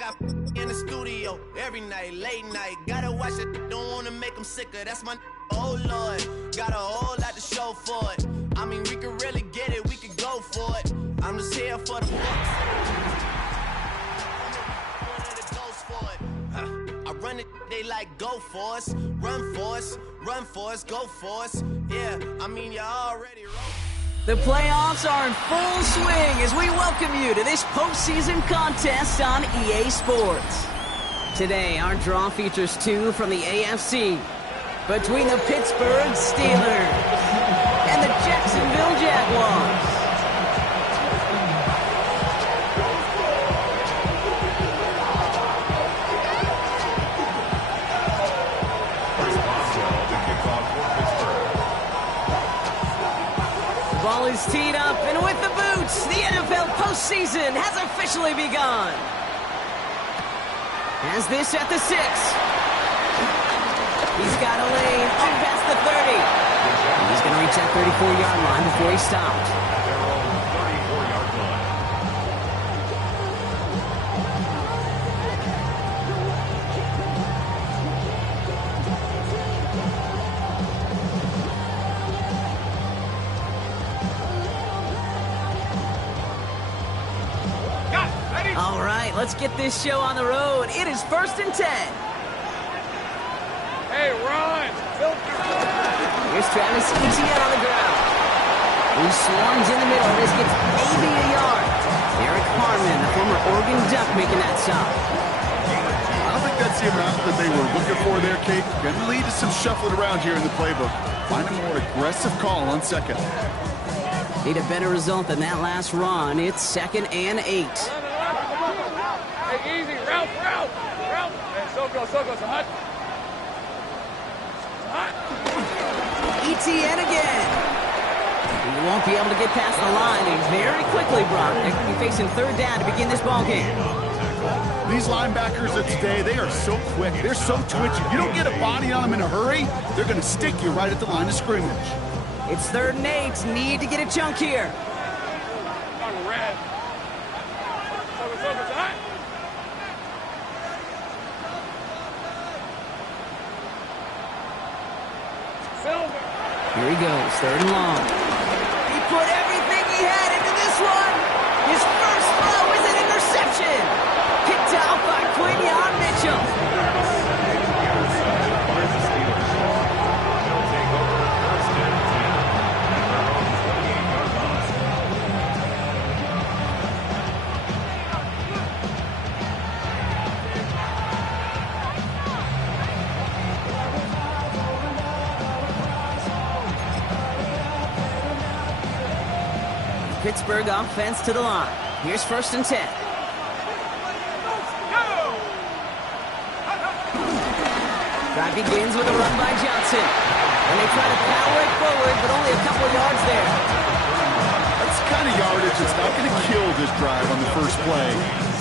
got in the studio every night, late night. Gotta watch it, don't wanna make them sicker. That's my oh Lord. Got a whole lot to show for it. I mean, we could really get it, we could go for it. I'm just here for the books. I run it, they like go for us. Run for us, run for us, go for us. Yeah, I mean, you already wrote. The playoffs are in full swing as we welcome you to this postseason contest on EA Sports. Today, our draw features two from the AFC between the Pittsburgh Steelers and the Jacksonville Jaguars. The ball is teed up, and with the boots, the NFL postseason has officially begun. Has this at the 6. He's got a lane up past the 30. He's going to reach that 34-yard line before he stopped. All right, let's get this show on the road. It is 1st and 10. Hey, Ron! Here's Travis Etienne on the ground. He swarms in the middle. This gets maybe a yard. Eric Harmon, the former Oregon Duck, making that stop. I don't think that's the amount that they were looking for there, Kate. Going to lead to some shuffling around here in the playbook. Find a more aggressive call on second. Need a better result than that last run. It's 2nd and 8. Hey, easy. Route. Hey, so goes. Hot. Etienne again. He won't be able to get past the line. He's very quickly, Brock. They could be facing 3rd down to begin this ball game. These linebackers of today, they are so quick. They're so twitchy. You don't get a body on them in a hurry, they're going to stick you right at the line of scrimmage. It's 3rd and 8. Need to get a chunk here. On red. So goes. Hot. Silver. Here he goes, 3rd and long. He put everything he had into this one. His first throw is an interception. Picked out by Quinyon Mitchell. Pittsburgh offense to the line. Here's 1st and 10. Drive begins with a run by Johnson. And they try to power it forward, but only a couple yards there. That's the kind of yardage that's not going to kill this drive on the first play.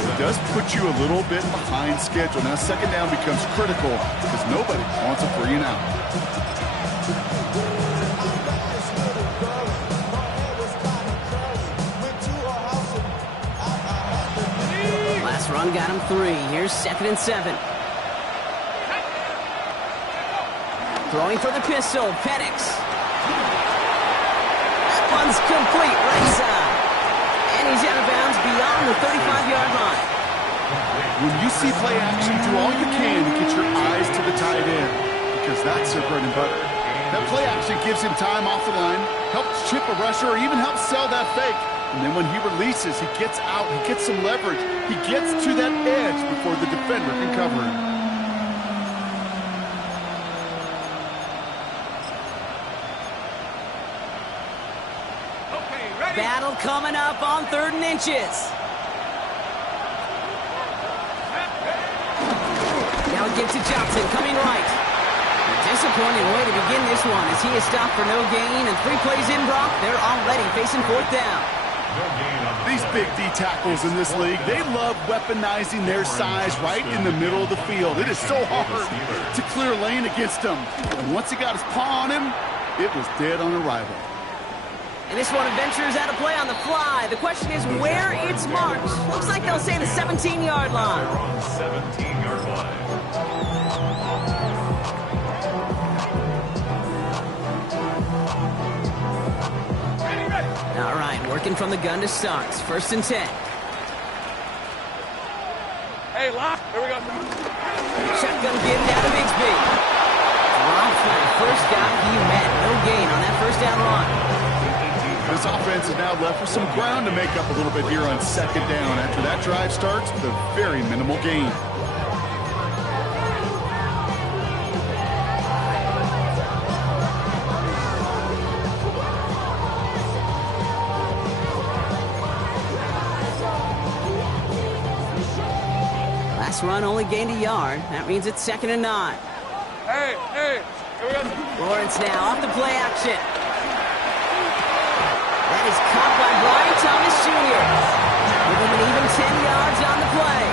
It does put you a little bit behind schedule. Now 2nd down becomes critical because nobody wants a 3 and out. Run got him 3. Here's 2nd and 7. Throwing for the pistol, Penix. That one's complete, right side. And he's out of bounds beyond the 35-yard line. When you see play action, do all you can to get your eyes to the tight end because that's their bread and butter. That play action gives him time off the line, helps chip a rusher, or even helps sell that fake. And then when he releases, he gets out, he gets some leverage. He gets to that edge before the defender can cover him. Okay, ready? Battle coming up on 3rd and inches. Now it gives to Johnson, coming right. A disappointing way to begin this one as he is stopped for no gain, and 3 plays in, Brock. They're already facing 4th down. These big D tackles in this league, they love weaponizing their size right in the middle of the field. It is so hard to clear lane against them. And once he got his paw on him, it was dead on arrival. And this one ventures out of play on the fly. The question is where it's marked. Looks like they'll say the 17-yard line. On 17-yard line. All right, working from the gun to start. 1st and 10. Hey, lock. Here we go. Shotgun getting down to Bigsby. Drop for the first guy he met. No gain on that first down run. This offense is now left with some ground to make up a little bit here on 2nd down after that drive starts with a very minimal gain. Last run only gained a yard. That means it's 2nd and 9. Hey, here we go. Lawrence now off the play action. That is caught by Brian Thomas Jr. Give him an even 10 yards on the play.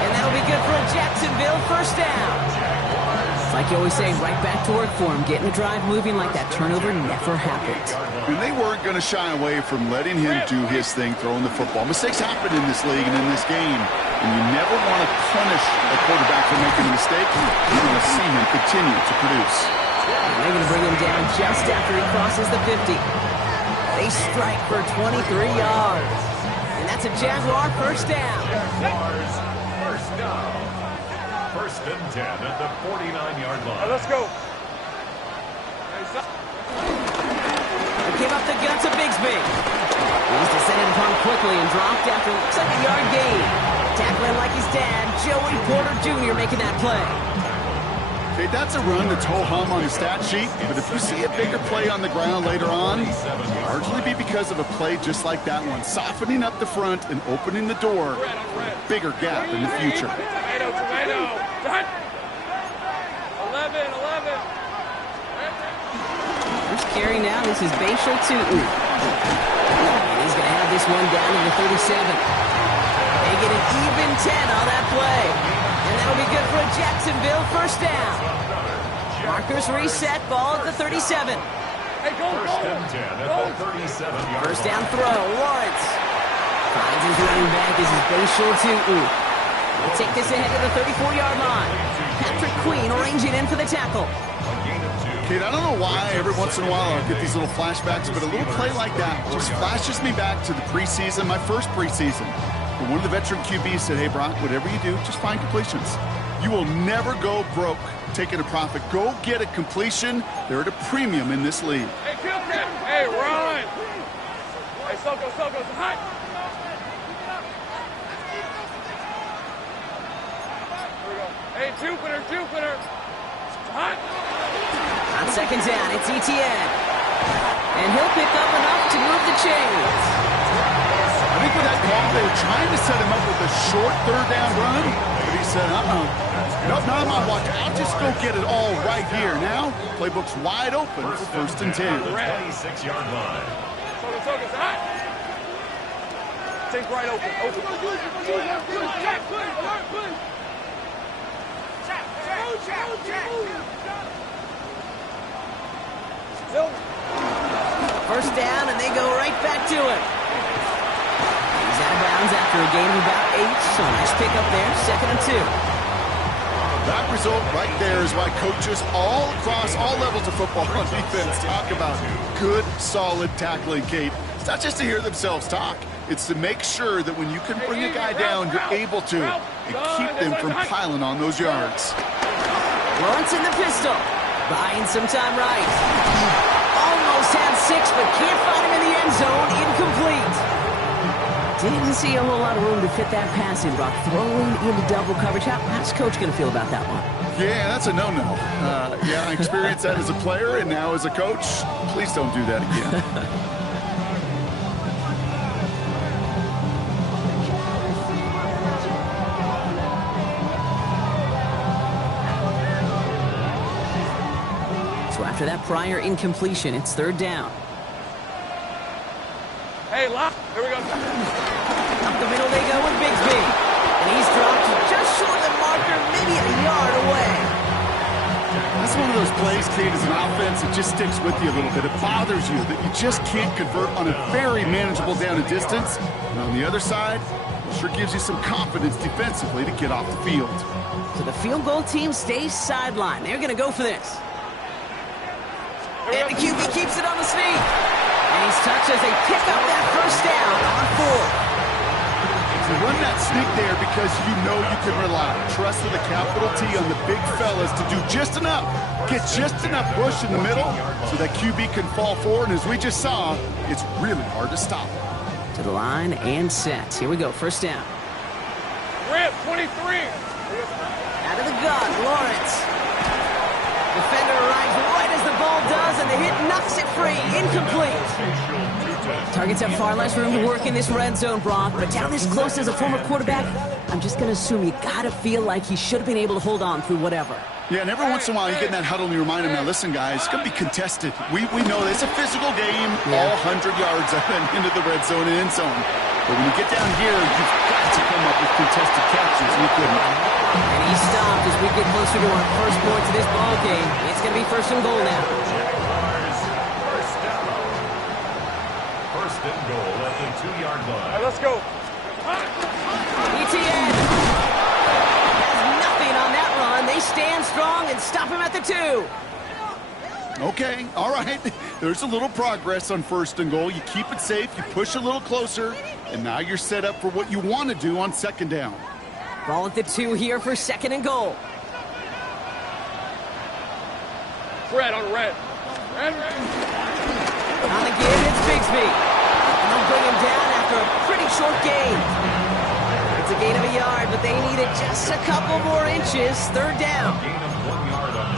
And that'll be good for a Jacksonville first down. It's like you always say, right back to work for him. Getting the drive moving like that turnover never happened. And they weren't going to shy away from letting him do his thing throwing the football. Mistakes happen in this league and in this game. And you never want to punish a quarterback for making a mistake. You want to see him continue to produce. And they're going to bring him down just after he crosses the 50. They strike for 23 yards. And that's a Jaguar first down. Jaguars first down. 1st and 10 at the 49-yard line. Let's go. They came up the gut to Bigsby. He's descended upon quickly and dropped after looks like a yard gain. Tackling like his dad, Joey Porter Jr. making that play. Okay, that's a run that's ho-hum on the stat sheet, but if you see a bigger play on the ground later on, it'll largely be because of a play just like that one, softening up the front and opening the door for a bigger gap in the future. Tomato. 11. First carry now, this is Bashal Tutin. And he's going to have this one down to the 37. They get an even 10 on that play. And that'll be good for a Jacksonville first down. Markers reset, ball at the 37. Hey, go. 1st and 10 at the 37-yard First line. down throw, Lawrence. Finds his running back, this is Bashal Tutin. They take this ahead to the 34-yard line. Patrick Queen arranging in for the tackle. Kate, I don't know why every once in a while I'll get these little flashbacks, but a little play like that just flashes me back to the preseason, my first preseason. And one of the veteran QBs said, hey, Brock, whatever you do, just find completions. You will never go broke taking a profit. Go get a completion. They're at a premium in this league. Hey, kill him. Hey, run. Hey, Soko, hot. Here we go. Hey, Jupiter. Hot. On 2nd down, it's Etienne. And he'll pick up enough to move the chains. I think with that call, they were trying to set him up with a short 3rd down run, but he said, nope, not on my watch. I'll just go get it all right here. Now, playbook's wide open for 1st and 10. 26-yard line. Soko's hot. Take right open. First down, and they go right back to it. He's out of bounds after a gain of about 8, so nice pick up there, 2nd and 2. That result right there is why coaches all across all levels of football on defense talk about good, solid tackling, Kate. It's not just to hear themselves talk. It's to make sure that when you can bring a guy down, you're able to, and keep them from piling on those yards. Lawrence in the pistol, buying some time right. Almost had 6, but can't find him in the end zone. Incomplete. Didn't see a whole lot of room to fit that pass in, Brock. Throwing into double coverage. How's Coach going to feel about that one? Yeah, that's a no-no. Yeah, I experienced that as a player and now as a coach. Please don't do that again. After that prior incompletion, it's 3rd down. Hey, lock. Here we go. Up the middle they go with Bigsby. And he's dropped just short of the marker, maybe a yard away. That's one of those plays A's create as an offense, it just sticks with you a little bit. It bothers you that you just can't convert on a very manageable down and distance. And on the other side, it sure gives you some confidence defensively to get off the field. So the field goal team stays sidelined. They're going to go for this. And the QB keeps it on the sneak. And he's touched as they pick up that first down on 4. You run that sneak there because you know you can rely. Trust with a capital T on the big fellas to do just enough. Get just enough push in the middle so that QB can fall forward. And as we just saw, it's really hard to stop. To the line and set. Here we go. First down. Rip, 23. Out of the gun, Lawrence. Defender arrives right as the ball does, and the hit knocks it free. Incomplete. Targets have far less room to work in this red zone, Brock, but down this close as a former quarterback, I'm just going to assume you got to feel like he should have been able to hold on through whatever. Yeah, and every once in a while you get in that huddle and you remind him, now listen, guys, it's going to be contested. We know it's a physical game, all 100 yards into the red zone and end zone. But when you get down here, you've got to come up with contested catches, and he couldn't. And he stopped as we get closer to our first point to this ball game. It's going to be first and goal now. First and goal at the 2-yard line. All right, let's go. ETN has nothing on that run. They stand strong and stop him at the 2. Okay, all right. There's a little progress on first and goal. You keep it safe, you push a little closer, and now you're set up for what you want to do on second down. Ball at the 2 here for second and goal. Red on red. Red. On the give, it's Bigsby. And they'll bring him down after a pretty short gain. It's a gain of a yard, but they needed just a couple more inches. Third down.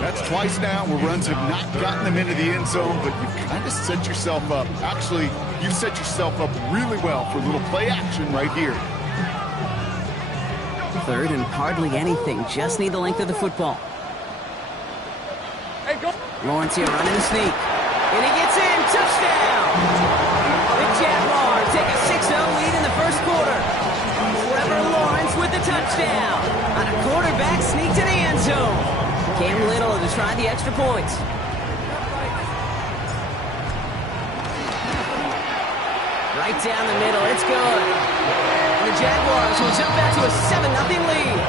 That's twice now where runs have not gotten them into the end zone, but you've kind of set yourself up. Actually, you've set yourself up really well for a little play action right here. Third and hardly anything. Just need the length of the football. Hey, go. Lawrence here running the sneak. And he gets in. Touchdown! The Jaguars take a 6-0 lead in the first quarter. Trevor Lawrence with the touchdown. On a quarterback sneak to the end zone. Cam Little to try the extra points. Right down the middle. It's good. And the Jaguars will jump back to a 7-0 lead.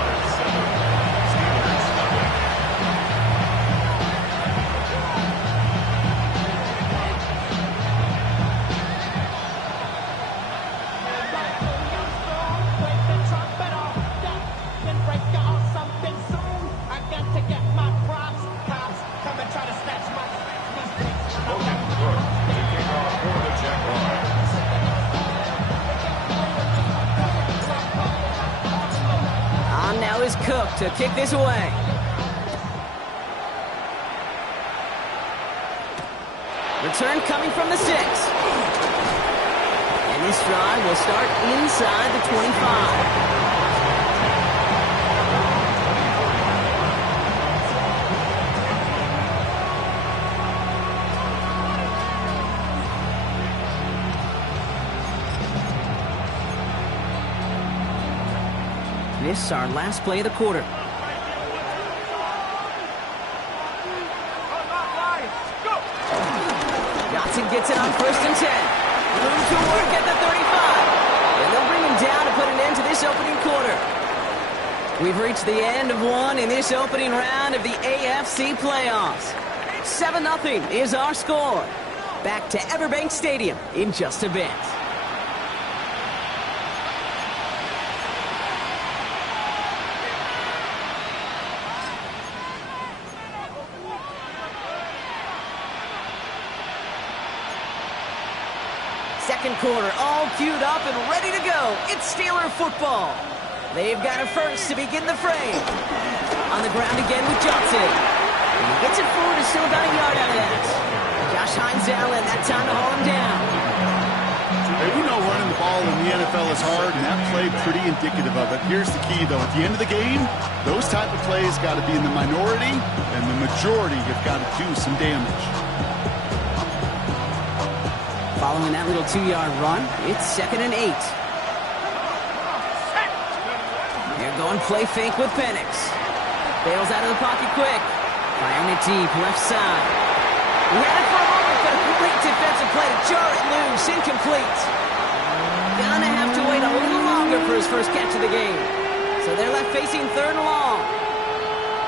Is Cook to kick this away. Return coming from the 6. And this drive will start inside the 25. This is our last play of the quarter. Johnson gets it on first and 10. Room to work at the 35. And they'll bring him down to put an end to this opening quarter. We've reached the end of one in this opening round of the AFC playoffs. 7-0 is our score. Back to Everbank Stadium in just a bit. Second quarter, all queued up and ready to go. It's Steeler football. They've got a first to begin the frame. On the ground again with Johnson. And he gets it forward, is still about a yard out of that. Josh Hines Allen, that time to haul him down. Hey, we know running the ball in the NFL is hard, and that play pretty indicative of it. Here's the key, though. At the end of the game, those type of plays got to be in the minority, and the majority have got to do some damage. Following that little 2-yard run, it's 2nd and 8. They're going play fake with Penix. Bails out of the pocket quick. Firing it deep, left side. He had it for a moment, but a great defensive play to jar it loose. Incomplete. Gonna have to wait a little longer for his first catch of the game. So they're left facing third and long.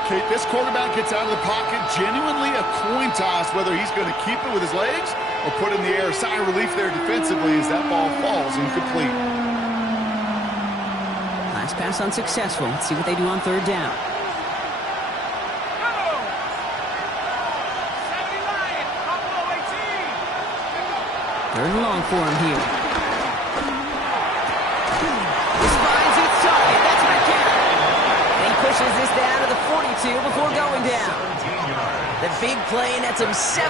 Kate, this quarterback gets out of the pocket, genuinely a coin toss whether he's going to keep it with his legs or put it in the air. Sigh of relief there defensively as that ball falls incomplete. Last pass unsuccessful. Let's see what they do on third down. Third and long for him here. This finds its target. That's my count. And he pushes this down to the 42 before going down. The big play nets him 17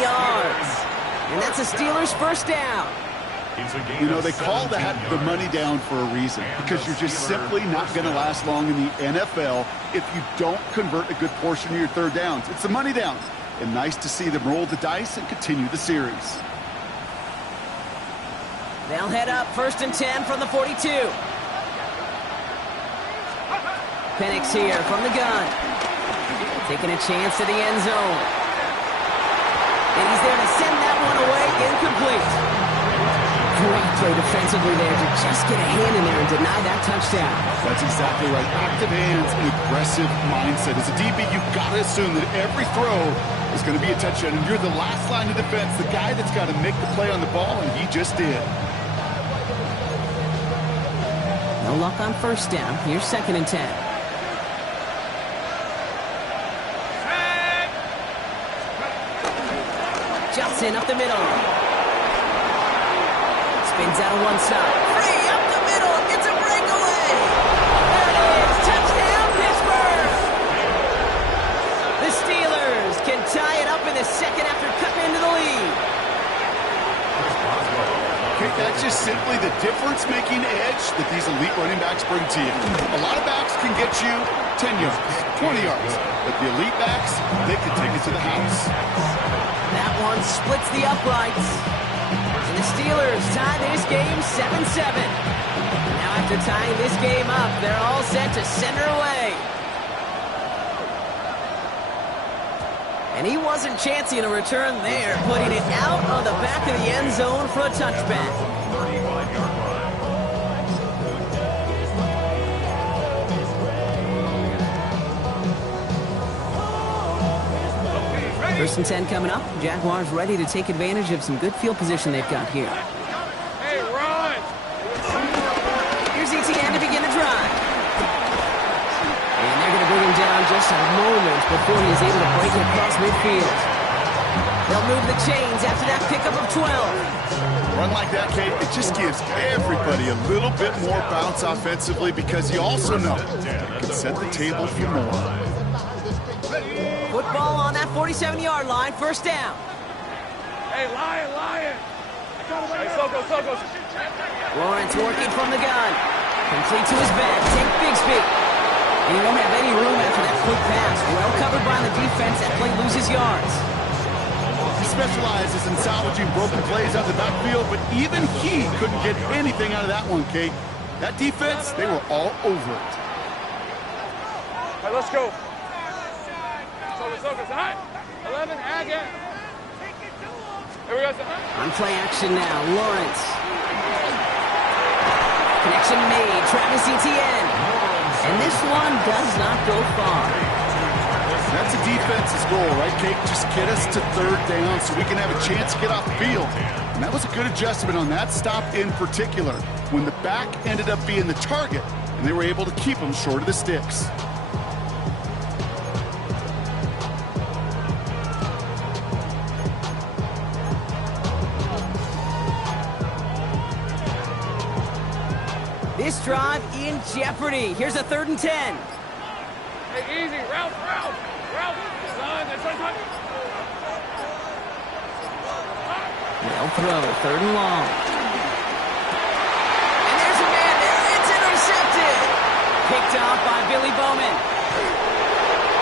yards. And that's a Steelers first down. You know, they call that the money down for a reason, because you're just simply not going to last long in the NFL if you don't convert a good portion of your third downs. It's the money down. And nice to see them roll the dice and continue the series. They'll head up first and 10 from the 42. Penix here from the gun. Taking a chance to the end zone. And he's there to send that one away. Incomplete. Great play defensively there to just get a hand in there and deny that touchdown. That's exactly right. Active hands and aggressive mindset. As a DB, you've got to assume that every throw is going to be a touchdown. And you're the last line of defense, the guy that's got to make the play on the ball, and he just did. No luck on first down. Here's second and 10. Jumps in up the middle. Spins out of one side. Free up the middle. Gets a breakaway. There it is. Touchdown, Pittsburgh. The Steelers can tie it up in the second after cutting into the lead. Okay, that's just simply the difference-making edge that these elite running backs bring to you. A lot of backs can get you 10 yards, 20 yards, but the elite backs, they can take it to the house. That one splits the uprights. And the Steelers tie this game 7-7. Now after tying this game up, they're all set to send her away. And he wasn't chancing a return there, putting it out on the back of the end zone for a touchback. 35-yard run. First and 10 coming up. Jaguars ready to take advantage of some good field position they've got here. Hey, run! Here's ETN to begin the drive. And they're going to bring him down just a moment before he is able to break it across midfield. They'll move the chains after that pickup of 12. Run like that, Kate, it just gives everybody a little bit more bounce offensively because you also know it can set the table for more. Football on that 47-yard line, first down. Hey, Lion! Hey, Soko. Lawrence working from the gun. Complete to his back. Take Bigsby. And he won't have any room after that quick pass. Well covered by the defense. That play loses yards. He specializes in salvaging broken plays out the backfield, but even he couldn't get anything out of that one, Kate. That defense, they were all over it. All right, let's go. Soko, hot. 11, again. Here we go, On play action now, Lawrence. Connection made, Travis Etienne. And this one does not go far. That's a defense's goal, right, Kate? Just get us to third down so we can have a chance to get off the field. And that was a good adjustment on that stop in particular, when the back ended up being the target, and they were able to keep him short of the sticks. This drive in jeopardy. Here's a 3rd and 10. Hey, easy. Route. Son, that's right. They'll throw, 3rd and long. And there's a man there. It's intercepted. Picked off by Billy Bowman.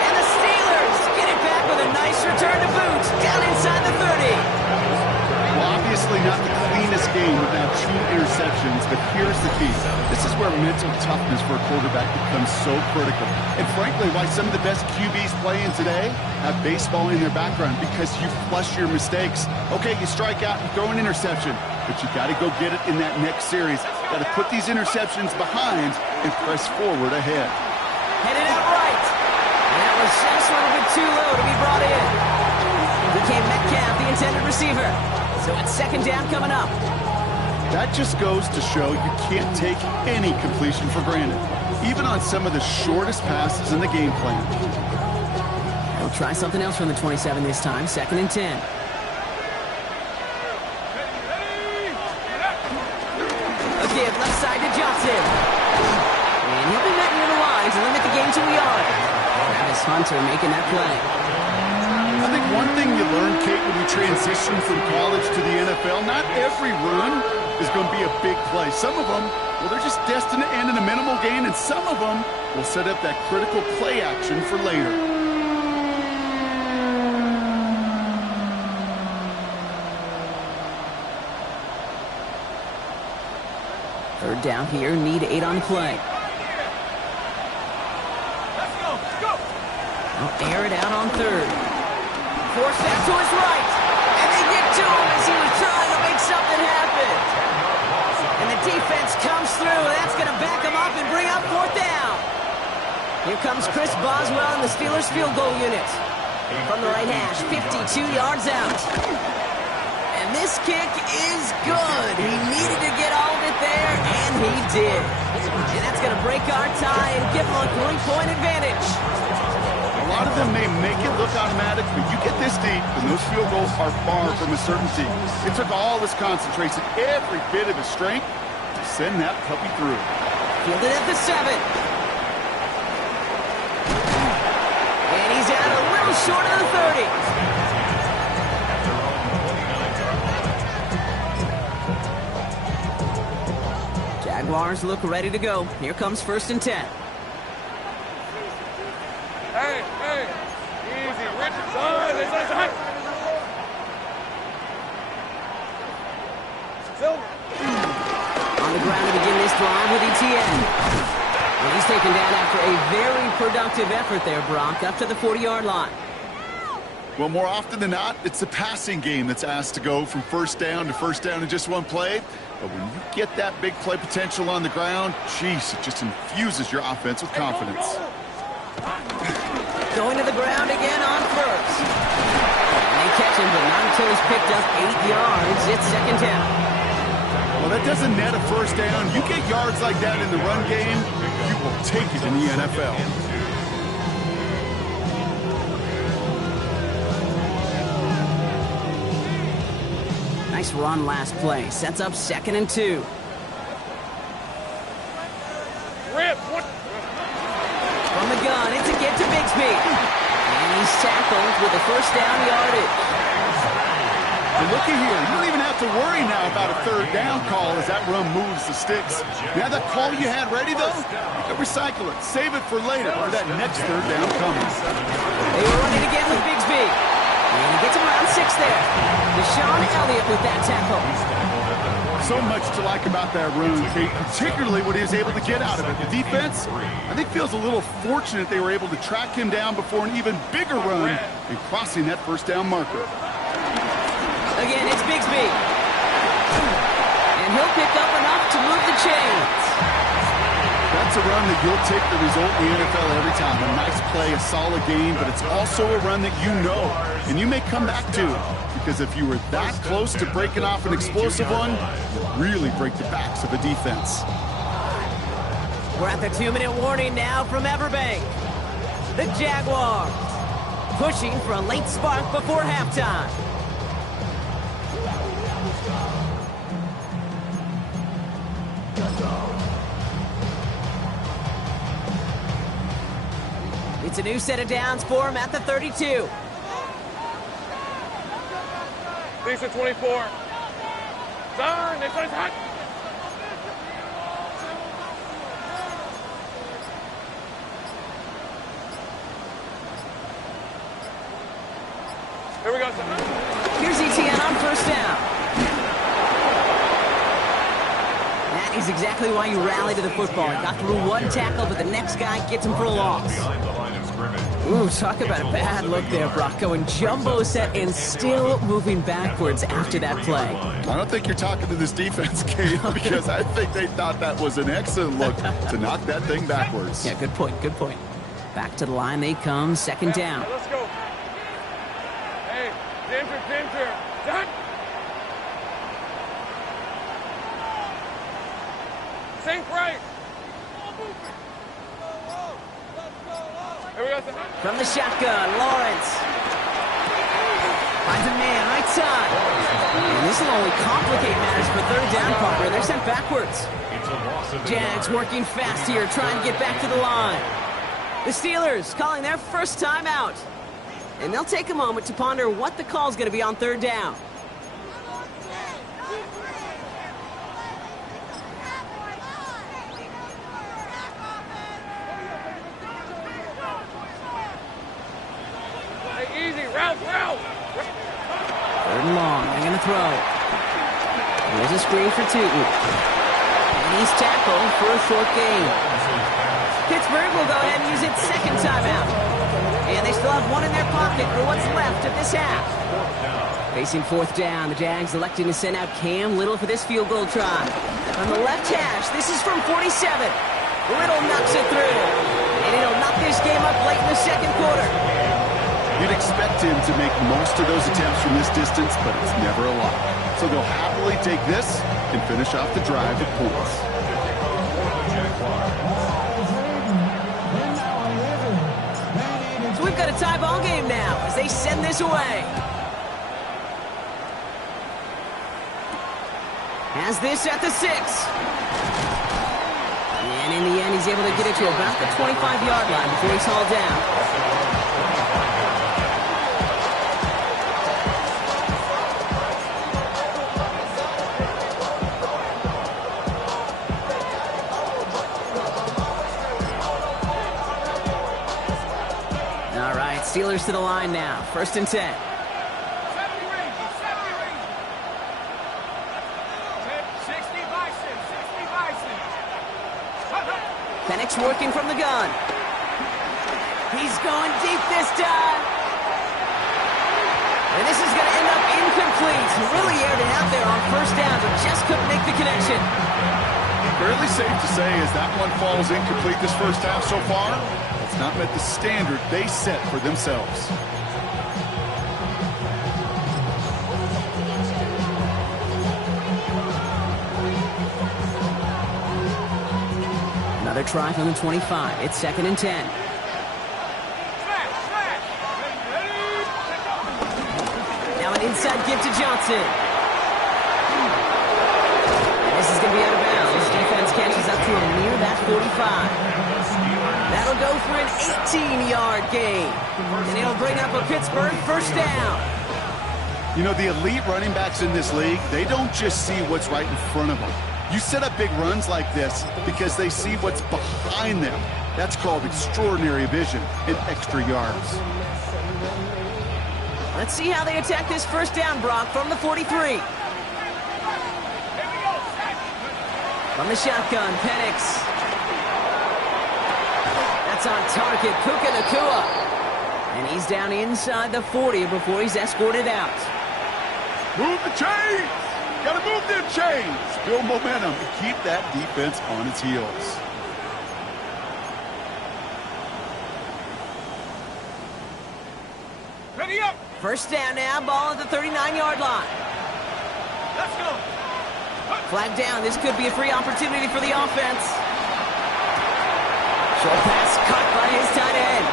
And the Steelers get it back with a nice return to boot. Down inside the 30. Well, obviously Obviously not the cleanest game with now 2 interceptions, but here's the key. This is where mental toughness for a quarterback becomes so critical. And frankly, why some of the best QBs playing today have baseball in their background, because you flush your mistakes. Okay, you strike out and throw an interception, but you got to go get it in that next series. Got to put these interceptions behind and press forward ahead. Headed out right. And that was just a little bit too low to be brought in. Became Metcalf, the intended receiver. So it's second down coming up. That just goes to show you can't take any completion for granted, even on some of the shortest passes in the game plan. They'll try something else from the 27 this time, 2nd and 10. A give left side to Johnson. And he'll be met near the line to limit the game to a yard. Travis Hunter making that play. I think one thing you learn, Kate, when you transition from college to the NFL, not every run is going to be a big play. Some of them, well, they're just destined to end in a minimal gain, and some of them will set up that critical play action for later. Third down here, need 8 on the play. Let's go. They'll air it out on third. Forced out to his right. And they get to him as he was trying to make something happen. And the defense comes through. That's going to back him up and bring up 4th down. Here comes Chris Boswell in the Steelers field goal unit. From the right hash, 52 yards out. And this kick is good. He needed to get all of it there, and he did. And that's going to break our tie and give him a 3-point advantage. A lot of them may make it look automatic, but you get this deep, and those field goals are far from a certainty. It took all his concentration, every bit of his strength, to send that puppy through. Fielded at the 7. And he's out a little short of the 30. Jaguars look ready to go. Here comes 1st and 10. Hey, easy, Richardson. It's hot. On the ground to begin this drive with Etienne. And he's taken down after a very productive effort there, Brock, up to the 40-yard line. Well, more often than not, it's the passing game that's asked to go from first down to first down in just one play. But when you get that big play potential on the ground, geez, it just infuses your offense with confidence. Going to the ground again on first. And they catch him, but not until he's picked up 8 yards. It's second down. Well, that doesn't net a first down. You get yards like that in the run game, you will take it in the NFL. Nice run last play. Sets up 2nd and 2. Rip, what? From the gun, it's a get to Bigsby. And he's tackled with a first down yardage. And looky here, you don't even have to worry now about a third down call as that run moves the sticks. You have that call you had ready, though? You can recycle it. Save it for later for that next third down coming. They were running again with Bigsby. And he gets him around 6 there. Deshaun Elliott with that tackle. So much to like about that run, Kate, particularly what he was able to get out of it. The defense, I think, feels a little fortunate they were able to track him down before an even bigger run and crossing that first down marker. Again, it's Bigsby. And he'll pick up enough to move the chains. That's a run that you'll take the result in the NFL every time. A nice play, a solid game, but it's also a run that you know, and you may come back to. Because if you were that close to breaking off an explosive one, you really break the backs of a defense. We're at the 2-minute warning now from Everbank. The Jaguars pushing for a late spark before halftime. It's a new set of downs for him at the 32. Decent 24. Turn, it's hot. Here we go, son. Here's Etienne on first down. is exactly why you rally to the football. He got through one tackle, but the next guy gets him for a loss. Behind the line of scrimmage. Ooh, talk about a bad look there, Brock. Going jumbo set and still moving backwards after that play. I don't think you're talking to this defense, Gabe, because I think they thought that was an excellent look to knock that thing backwards. Yeah, good point, good point. Back to the line they come, second down. Let's go. Hey, Dinter. Done. Sink right. Here we go. From the shotgun, Lawrence. Finds a man, right side. And this will only complicate matters for third down, partner. They're sent backwards. It's a loss of Jags working fast here, trying to get back to the line. The Steelers calling their first time out. And they'll take a moment to ponder what the call is going to be on third down. Hey, easy. Route. Third and long, they're going to throw. Here's a screen for Tootin. And he's tackled for a short gain. Pittsburgh will go ahead and use its second timeout. And they still have one in their pocket for what's left of this half. Facing fourth down, the Jags electing to send out Cam Little for this field goal try. On the left hash, this is from 47. Little knocks it through. And it'll knock this game up late in the second quarter. You'd expect him to make most of those attempts from this distance, but it's never a lot. So they'll happily take this and finish off the drive with points. So we've got a tie ball game now as they send this away. Has this at the 6. And in the end, he's able to get it to about the 25-yard line before he's hauled down. Steelers to the line now. First and 10. Penix working from the gun. He's going deep this time. And this is going to end up incomplete. Really aired it out there on first down, but just couldn't make the connection. Fairly safe to say as that one falls incomplete this first half so far, it's not met the standard they set for themselves. Another try from the 25. It's second and 10. Now an inside give to Johnson. And this is going to be out of bounds. Defense catches up to him near that 45. That'll go for an 18-yard gain. And it'll bring up a Pittsburgh first down. You know, the elite running backs in this league, they don't just see what's right in front of them. You set up big runs like this because they see what's behind them. That's called extraordinary vision and extra yards. Let's see how they attack this first down, Brock, from the 43. From the shotgun, Penix. That's on target, Puka Nacua. And he's down inside the 40 before he's escorted out. Move the chains! Gotta move them chains! Build momentum to keep that defense on its heels. Ready up! First down now, ball at the 39-yard line. Let's go! Flag down, this could be a free opportunity for the offense. Short pass caught by his tight end.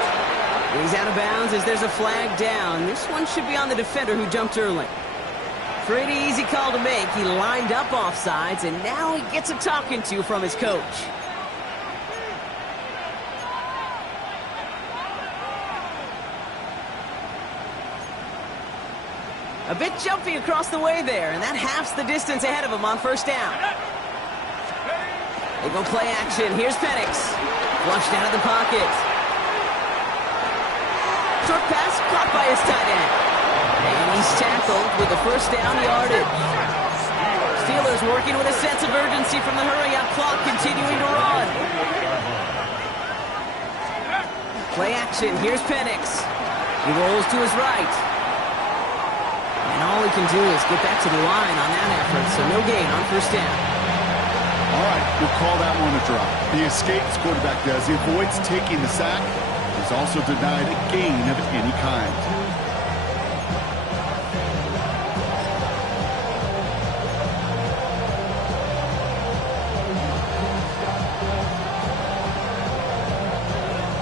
He's out of bounds as there's a flag down. This one should be on the defender who jumped early. Pretty easy call to make. He lined up offsides, and now he gets a talking to from his coach. A bit jumpy across the way there, and that halves the distance ahead of him on first down. They go play action. Here's Penix. Flushed out of the pocket. Short pass caught by his tight end. And he's tackled with the first down yardage. So Steelers working with a sense of urgency from the hurry-up clock, continuing to run. Play action. Here's Penix. He rolls to his right. And all he can do is get back to the line on that effort, so no gain on first down. All right, we'll call that one a drop. He escapes, quarterback does. He avoids taking the sack. He's also denied a gain of any kind.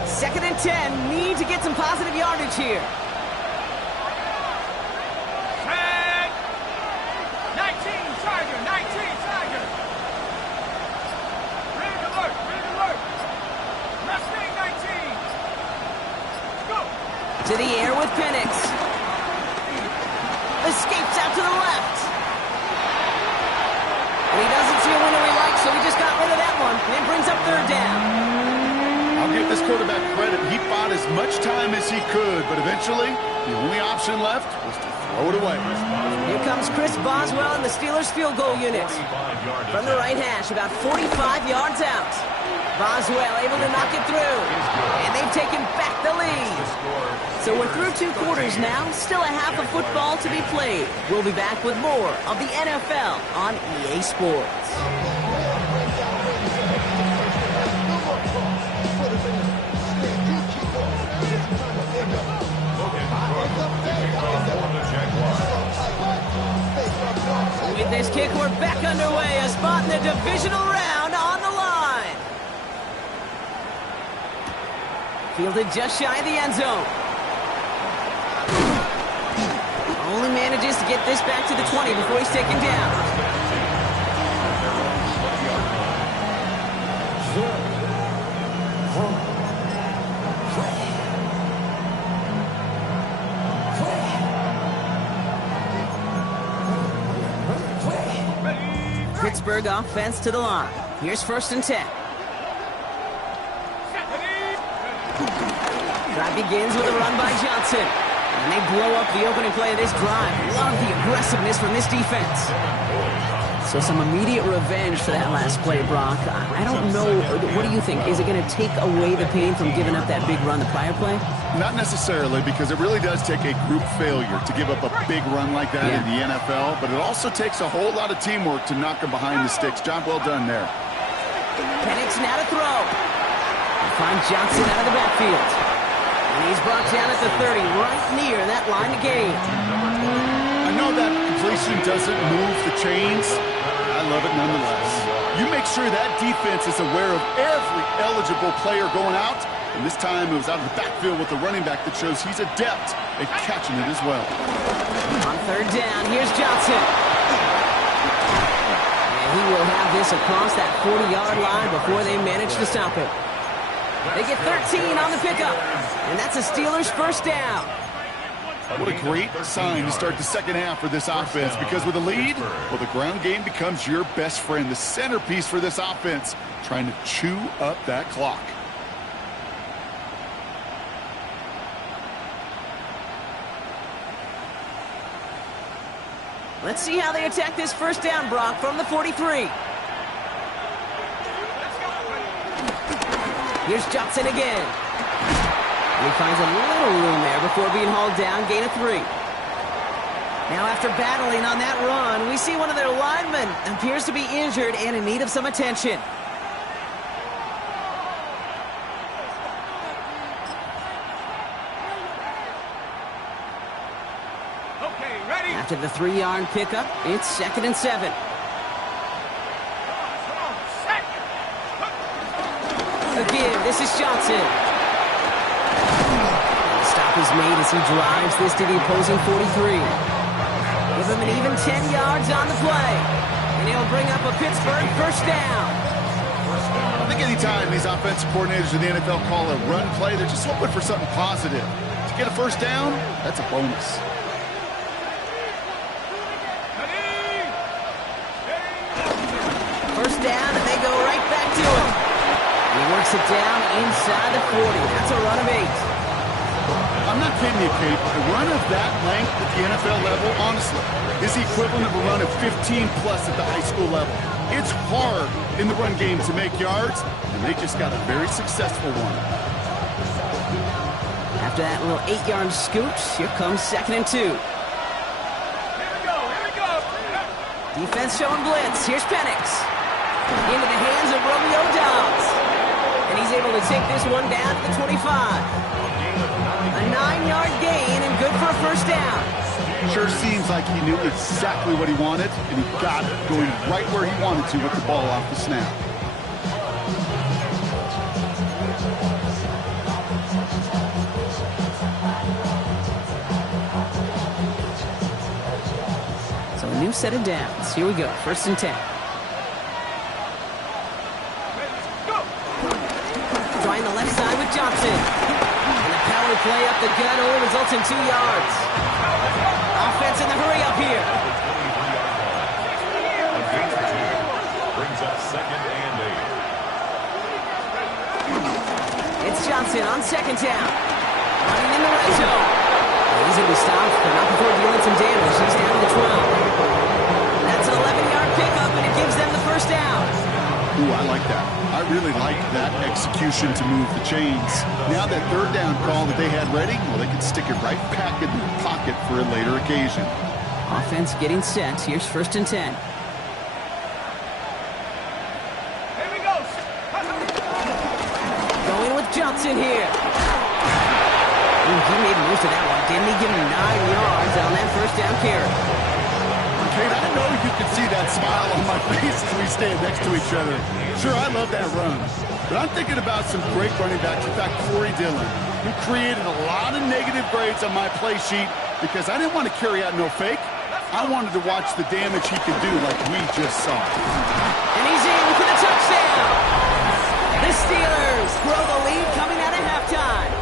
Second and 10. Need to get some positive yardage here. 19, Tiger. Red alert. Mustang 19. Go. To the air with Penix. Escapes out to the left. And he doesn't see a winner he likes, so he just got rid of that one. And it brings up third down. I'll give this quarterback credit. He fought as much time as he could, but eventually, the only option left was to throw it away. Here comes Chris Boswell in the Steelers field goal unit. From the right hash, about 45 yards out. Boswell able to knock it through. And they've taken back the lead. So we're through 2 quarters now. Still a half of football to be played. We'll be back with more of the NFL on EA Sports. With this kick, we're back underway. A spot in the divisional round on the line. Fielded just shy of the end zone. Only manages to get this back to the 20 before he's taken down. Pittsburgh offense to the line. Here's first and 10. Drive begins with a run by Johnson. And they blow up the opening play of this drive. Love the aggressiveness from this defense. So some immediate revenge for that last play, Brock. I don't know. What do you think? Is it going to take away the pain from giving up that big run the prior play? Not necessarily, because it really does take a group failure to give up a big run like that in the NFL, but it also takes a whole lot of teamwork to knock them behind the sticks. Job well done there. Penix now to throw. They find Johnson out of the backfield. And he's brought down at the 30, right near that line of gain. I know that completion doesn't move the chains. I love it nonetheless. You make sure that defense is aware of every eligible player going out. And this time it was out of the backfield with the running back that shows he's adept at catching it as well. On third down, here's Johnson. And he will have this across that 40-yard line before they manage to stop it. They get 13 on the pickup. And that's a Steelers first down. What a great sign to start the second half for this offense, because with a lead, well, the ground game becomes your best friend, the centerpiece for this offense, trying to chew up that clock. Let's see how they attack this first down, Brock, from the 43. Here's Johnson again. He finds a little room there before being hauled down, gain of 3. Now after battling on that run, we see one of their linemen appears to be injured and in need of some attention. Okay, ready? After the 3-yard pickup, it's second and 7. Again, this is Johnson. The stop is made as he drives this to the opposing 43. Give him an even 10 yards on the play. And he'll bring up a Pittsburgh first down. I think anytime these offensive coordinators in the NFL call a run play, they're just hoping for something positive. To get a first down, that's a bonus. First down, and they go right back to it. He works it down inside the 40. That's a run of 8. I I'm not kidding you, Kate. A run of that length at the NFL level, honestly, is the equivalent of a run of 15-plus at the high school level. It's hard in the run game to make yards, and they just got a very successful one. After that little 8-yard scoot, here comes 2nd and 2. Here we go. Defense showing blitz. Here's Penix. Into the hands of Romeo Doubs. And he's able to take this one down to the 25. A 9-yard gain and good for a first down. Sure seems like he knew exactly what he wanted, and he got it, going right where he wanted to with the ball off the snap. So a new set of downs. Here we go. 1st and 10. Trying the left side with Johnson. And the power play up the gut only results in 2 yards. Offense in the hurry up here. Brings up 2nd and 8. It's Johnson on 2nd down. Running in the red zone. Easily stopped, but not before dealing some damage. He's down to the 12. That's an 11-yard pickup, and it gives them the first down. Ooh, I like that. I really like that execution to move the chains. Now that 3rd down call that they had ready, well, they can stick it right back in their pocket for a later occasion. Offense getting set. Here's 1st and 10. Here we go. Going with Johnson here. Ooh, he made most of that one, didn't he? Give him 9 yards on that first down carry. Kate, I know you can see that smile on my face as we stand next to each other. Sure, I love that run. But I'm thinking about some great running backs. In fact, Corey Dillon, who created a lot of negative grades on my play sheet because I didn't want to carry out no fake. I wanted to watch the damage he could do like we just saw. And he's in for the touchdown. The Steelers grow the lead coming out of halftime.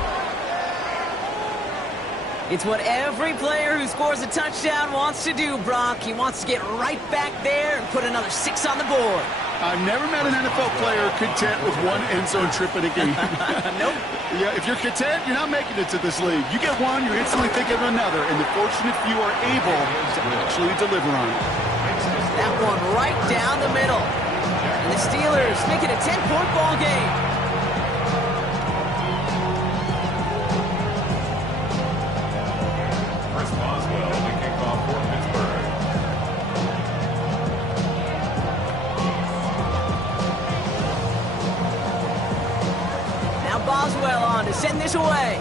It's what every player who scores a touchdown wants to do, Brock. He wants to get right back there and put another 6 on the board. I've never met an NFL player content with one end zone trip in a game. Nope. Yeah, if you're content, you're not making it to this league. You get one, you're instantly thinking of another, and the fortunate few are able to actually deliver on it. That one right down the middle. And the Steelers make it a 10-point ball game. Chris Boswell, the kickoff for Pittsburgh. Now Boswell on to send this away.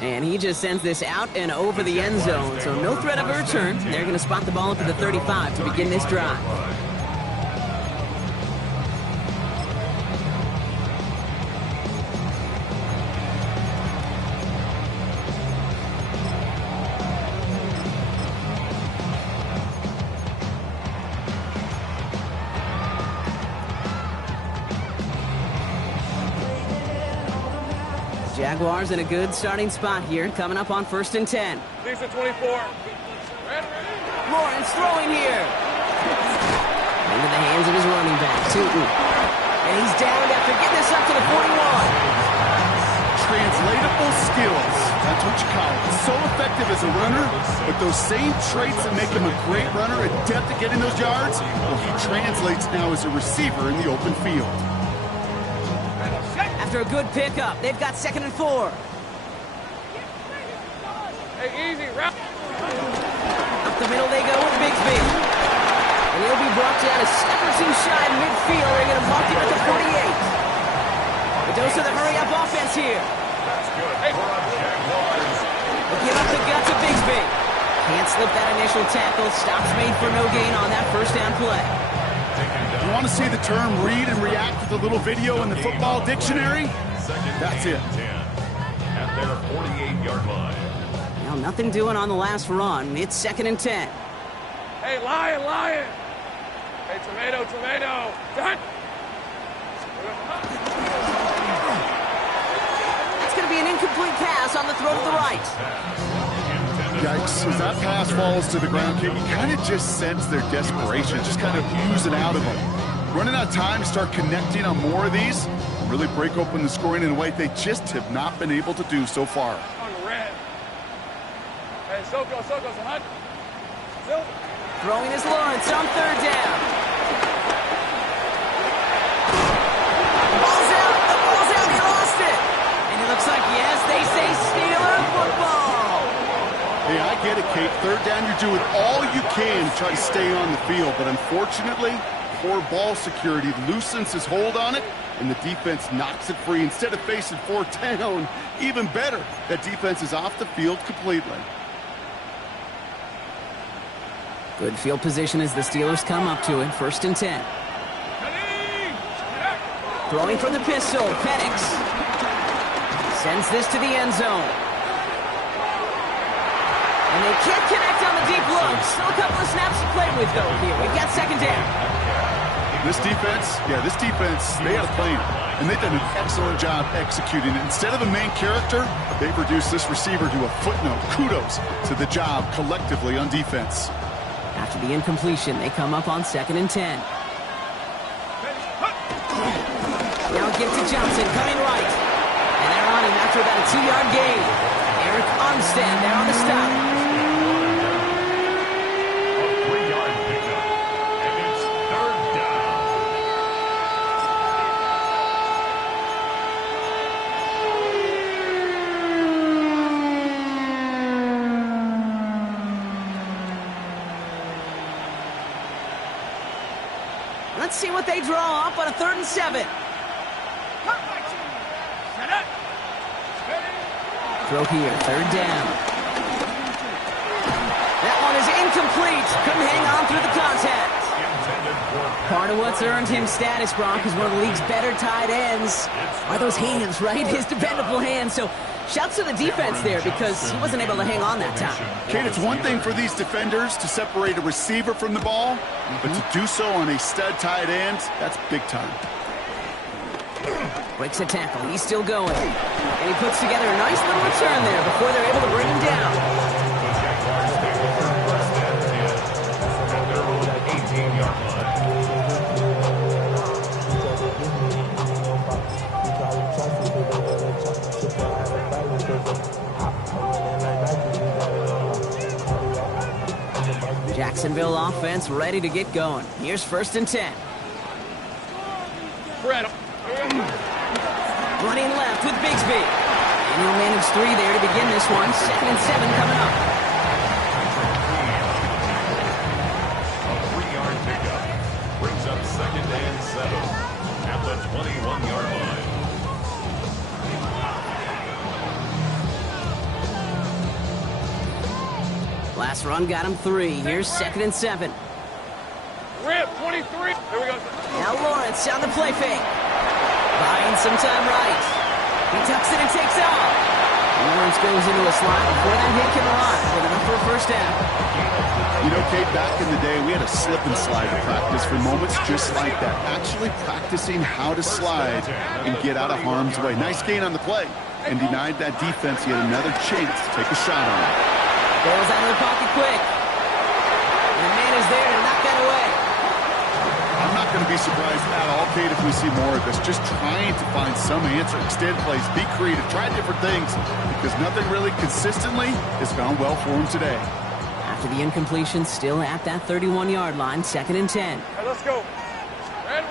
And he just sends this out and over the end zone, so no threat of a return. They're going to spot the ball up at the 35 to begin this drive. Jaguars in a good starting spot here, coming up on 1st and 10. These are 24. Lawrence throwing here. Into the hands of his running back, Tootin. And he's down after getting this up to the 41. Translatable skills. That's what you call it. So effective as a runner, but those same traits that make him a great runner, adept at getting those yards, well, he translates now as a receiver in the open field. After a good pickup, they've got 2nd and 4. Hey, easy, wrap. Up the middle they go with Bigsby. And he'll be brought down a step or two shy in midfield. They're going to mark him at the 48. A dose of the hurry-up offense here. That's good for the Jaguars. Give up the gut to Bigsby. Can't slip that initial tackle. Stops made for no gain on that first down play. You want to see the term read and react with a little video in the football dictionary? That's it. 10 at their 48-yard line. Now nothing doing on the last run. It's 2nd and 10. Hey, lion. Hey, tomato. Done. It's going to be an incomplete pass on the throw to the right. Yikes. As that pass falls to the ground, you kind of just sense their desperation, just kind of oozing out of them. Running out of time to start connecting on more of these. really break open the scoring in a way they just have not been able to do so far. On the red. Hey, Soko, hot. Silver. Throwing is Lawrence on third down. Ball's out. The ball's out. He lost it. And it looks like, yes, they say Steeler football. Hey, I get it, Kate. Third down, you're doing all you can to try to stay on the field. But unfortunately, poor ball security loosens his hold on it, and the defense knocks it free. Instead of facing fourth down, even better, that defense is off the field completely. Good field position as the Steelers come up to it. 1st and 10. Throwing from the pistol, Penix. Sends this to the end zone. And they can't connect on the deep look. Still a couple of snaps to play with, though, here. We've got 2nd down. This defense, they had a plan. And they've done an excellent job executing it. Instead of a main character, they've reduced this receiver to a footnote. Kudos to the job collectively on defense. After the incompletion, they come up on 2nd and 10. Now give to Johnson, coming right. And they're on him after about a 2-yard gain. Eric Armstead there on the stop. A 3-yard pickup. And it's 3rd down. Let's see what they draw up on a 3rd and 7. Throw here, 3rd down. That one is incomplete. Couldn't hang on through the contact. Part of what's earned him status, Brock, is one of the league's better tight ends. Are those hands, right? His dependable hands. So shouts to the defense there because he wasn't able to hang on that time. Kate, it's one thing for these defenders to separate a receiver from the ball, but to do so on a stud tight end, that's big time. Breaks a tackle. He's still going. And he puts together a nice little return there before they're able to bring him down. Jacksonville offense ready to get going. Here's 1st and 10. Fred. Running left with Bigsby. And he'll manage 3 there to begin this one. 2nd and 7 coming up. A 3-yard pickup. Brings up 2nd and 7 at the 21-yard line. Last run got him 3. Here's 2nd and 7. Rip, 23. Here we go. Now Lawrence on the play fake. Buying some time right. He tucks it and takes off. Lawrence goes into a slide before that hit can arrive with enough for a 1st down. You know, Kate, back in the day, we had a slip and slide to practice for moments just like that. Actually practicing how to slide and get out of harm's way. Nice gain on the play. And denied that defense yet another chance to take a shot on it. Goes out of the pocket quick. And the man is there to knock that away. I'm not going to be surprised at all, Kate, if we see more of this. Just trying to find some answer, extend plays, be creative, try different things, because nothing really consistently has gone well for him today. After the incompletion, still at that 31-yard line, 2nd and 10. Hey, let's go. Red.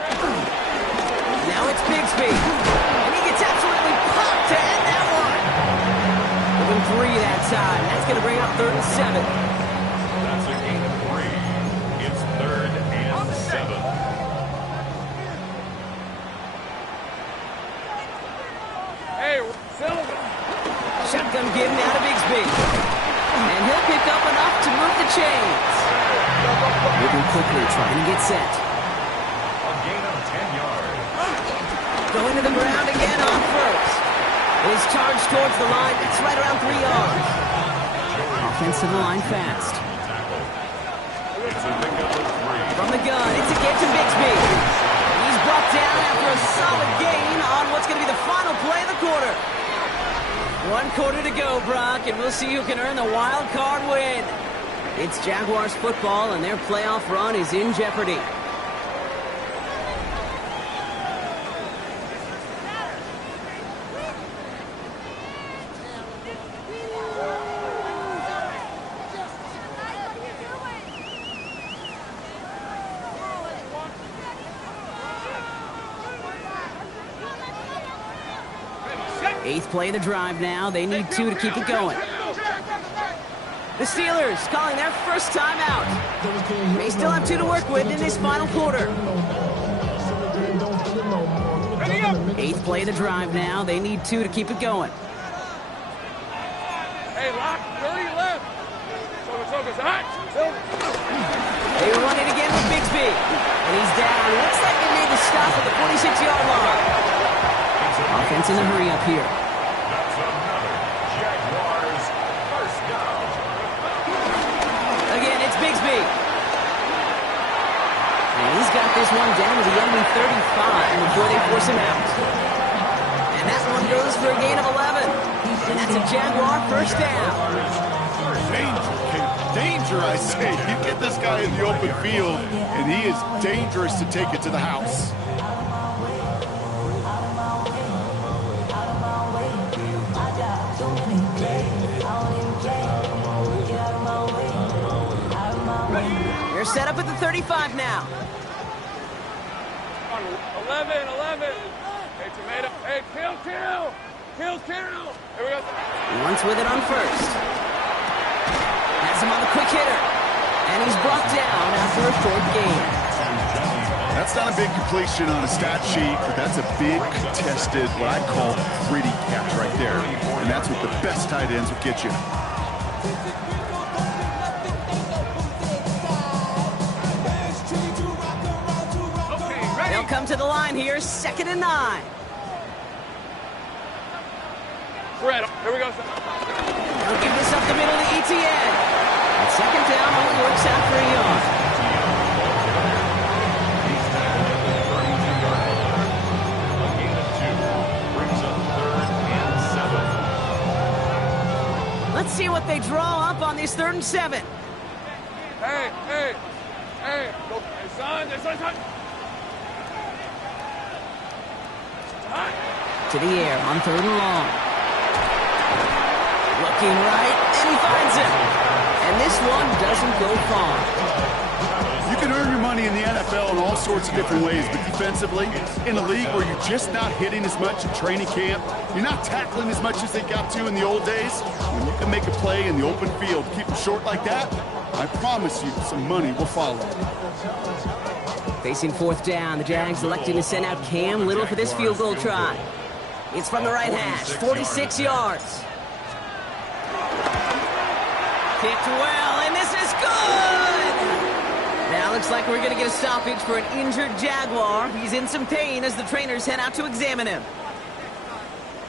Now it's Bigsby. And he gets absolutely pumped to end that one. Give him 3 that time. That's going to bring up 3rd and 7. That's a gain of 3. It's 3rd and 7. Hey, Silver. Shotgun give now to Bigsby. And he'll pick up enough to move the chains. Moving quickly, trying to get set. A gain of 10 yards. Going to the ground again on 1st. His charge towards the line. It's right around 3 yards. Offensive line fast. It's a pickup of 3. From the gun, it's a get to Bigsby. He's brought down after a solid gain on what's going to be the final play of the quarter. 1 quarter to go, Brock, and we'll see who can earn the wild card win. It's Jaguars football, and their playoff run is in jeopardy. 8th play of the drive now. They need 2 to keep it going. The Steelers calling their first timeout. They still have 2 to work with in this final quarter. 8th play of the drive now. They need 2 to keep it going. Hey, lock, 30 left. Focus, hot. They run it again with Bigsby. And he's down. Looks like they made the stop at the 46-yard line. Offense in the hurry up here. That's another Jaguars first down. Again, it's Bigsby. And he's got this one down to the enemy 35 before they force him out. And that one goes for a gain of 11. And that's a Jaguar first down. Danger, Kate. Danger, I say. You get this guy in the open field, and he is dangerous to take it to the house. They're set up at the 35 now. 11. Hey, tomato. Hey, kill. Here we go. Once with it on first. Has him on the quick hitter. And he's brought down after a short gain. That's not a big completion on a stat sheet, but that's a big contested, what I call gritty catch right there. And that's what the best tight ends will get you. They'll come to the line here, 2nd and 9. Fred, here we go. They'll give this up the middle to ETN. And 2nd down only works out for a yard. He's tackled at the 32-yard line. A gain of 2 brings up 3rd and 7. Let's see what they draw up on this 3rd and 7. Hey. Go. Hey, son. To the air on 3rd and long. Looking right, and he finds him. And this one doesn't go far. You can earn your money in the NFL in all sorts of different ways, but defensively, in a league where you're just not hitting as much in training camp, you're not tackling as much as they got to in the old days, when you can make a play in the open field, keep it short like that, I promise you some money will follow. Facing 4th down, the Jags electing to send out Cam Little for this field goal try. It's from the right hash, 46 yards. Kicked well, and this is good! Now looks like we're going to get a stoppage for an injured Jaguar. He's in some pain as the trainers head out to examine him.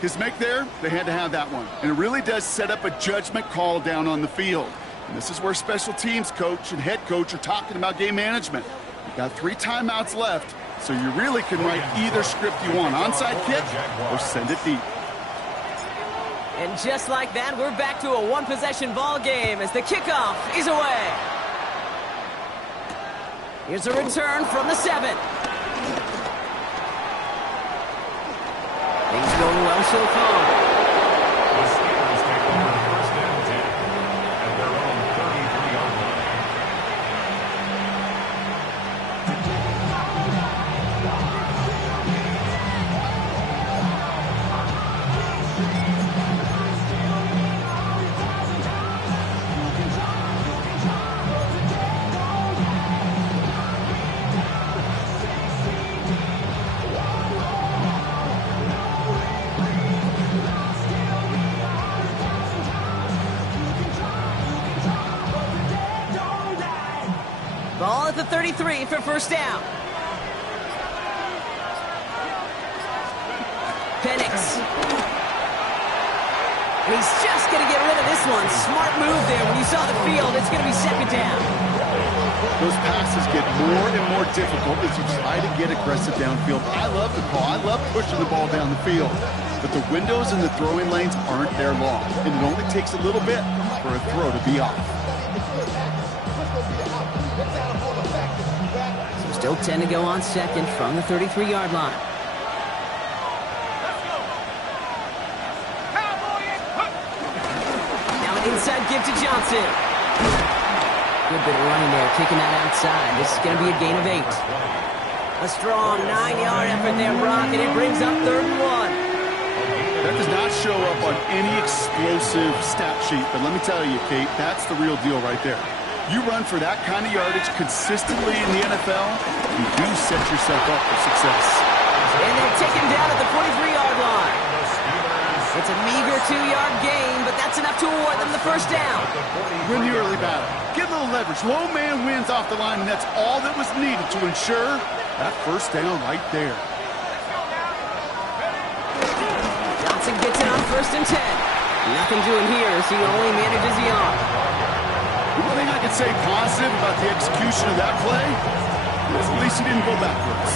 His make there, they had to have that one. And it really does set up a judgment call down on the field. And this is where special teams coach and head coach are talking about game management. You've got 3 timeouts left, so you really can write either script you want. Onside kick or send it deep. And just like that, we're back to a one-possession ball game as the kickoff is away. Here's a return from the 7. Things going well so far. The Steelers take over 1st and 10 at their own 33-yard line. Ball at the 33 for first down. Penix. And he's just going to get rid of this one. Smart move there. When you saw the field, it's going to be 2nd down. Those passes get more and more difficult as you try to get aggressive downfield. I love the call. I love pushing the ball down the field. But the windows in the throwing lanes aren't there long. And it only takes a little bit for a throw to be off. So still 10 to go on 2nd from the 33-yard line. Now an inside give to Johnson. Good bit of running there, kicking that outside. This is going to be a gain of 8. A strong 9-yard effort there, Brock, and it brings up 3rd and 1. That does not show up on any explosive stat sheet, but let me tell you, Kate, that's the real deal right there. You run for that kind of yardage consistently in the NFL, you do set yourself up for success. And they're taken down at the 43-yard line. It's a meager 2-yard gain, but that's enough to award them the first down. Win the early battle. Get a little leverage. Low man wins off the line, and that's all that was needed to ensure that first down right there. Johnson gets it on 1st and 10. Nothing doing here, so he only manages the arm. The one thing I can say positive about the execution of that play is at least he didn't go backwards.